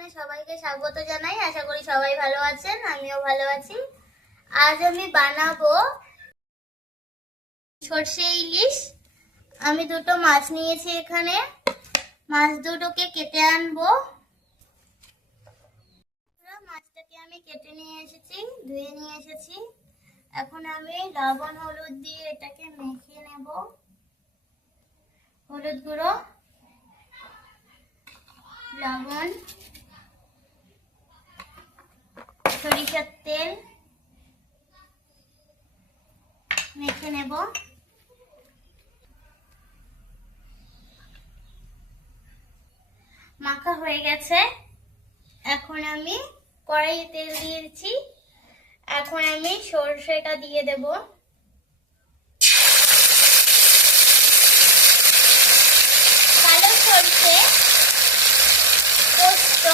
কিচেনে সবাইকে স্বাগত জানাই। আশা করি সবাই ভালো আছেন, আমিও ভালো আছি। আজ আমি বানাবো সর্ষে ইলিশ। আমি দুটো মাছ নিয়েছি এখানে। মাছ দুটোকে কেটে আনব। মাছটাকে আমি কেটে নিয়ে এসেছি, ধুয়ে নিয়ে এসেছি। এখন আমি লবণ, হলুদ দিয়ে এটাকে মেখে নেব। হলুদ গুঁড়ো, লবণ। সরিষার তেল মেখে নেব। মাখা হয়ে গেছে। এখন আমি কড়াইয়ে তেল দিয়েছি এখন আমি সরষেটা দিয়ে দেব কালো সর্ষে পোস্ত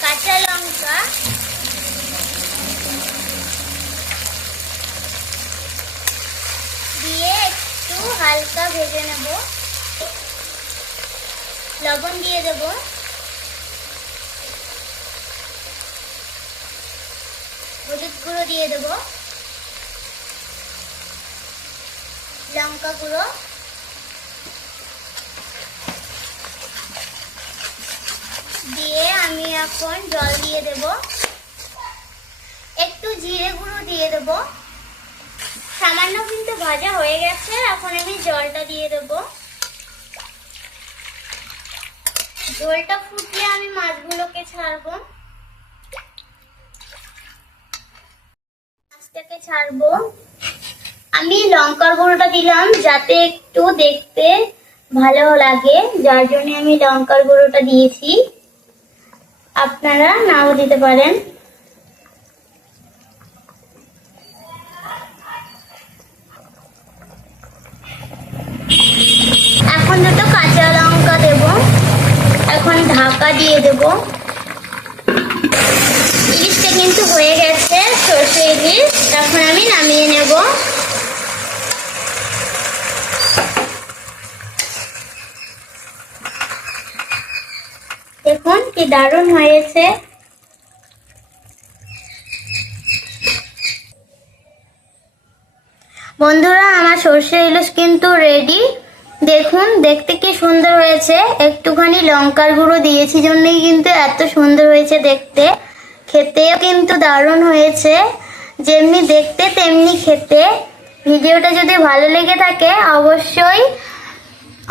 কাঁচা লঙ্কা দিয়ে একটু হালকা ভেজে নেব। লবণ দিয়ে দেব। হলুদ গুঁড়ো দিয়ে দেব। লঙ্কা গুঁড়ো। দিয়ে আমি এখন জল দিয়ে দেব। একটু জিরে গুঁড়ো দিয়ে দেব। সামান্য ভাজা হয়ে গেছে, এখন আমি জলটা দিয়ে দেব। জলটা ফুটলে আমি মাছগুলোকে ছাড়বো। মাছটাকে ছাড়বো। আমি লঙ্কার গুঁড়োটা দিলাম যাতে একটু দেখতে ভালো লাগে, যার জন্য আমি লঙ্কার গুঁড়োটা দিয়েছি। আপনারা নাও দিতে পারেন। এখন দুটো কাঁচা লঙ্কা দেব। এখন ঢাকা দিয়ে দেব। ইলিশটা কিন্তু হয়ে গেছে, সর্ষে ইলিশ। এখন আমি নামিয়ে নেব। দেখুন কি দারুণ হয়েছে। বন্ধুরা, আমার সর্ষে ইলিশ কিন্তু রেডি দেখুন, দেখতে কি সুন্দর হয়েছে। একটুখানি লঙ্কার গুঁড়ো দিয়েছি জন্যই কিন্তু এত সুন্দর হয়েছে দেখতে। খেতেও কিন্তু দারুণ হয়েছে। যেমনি দেখতে, তেমনি খেতে। ভিডিওটা যদি ভালো লেগে থাকে, অবশ্যই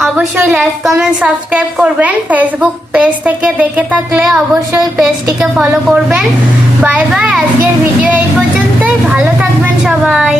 অবশ্যই লাইক, কমেন্ট, সাবস্ক্রাইব করবেন। ফেসবুক পেজ থেকে দেখে থাকলে অবশ্যই পেজটিকে ফলো করবেন। বাই বাই, আজকের ভিডিও এই পর্যন্তই। ভালো থাকবেন সবাই।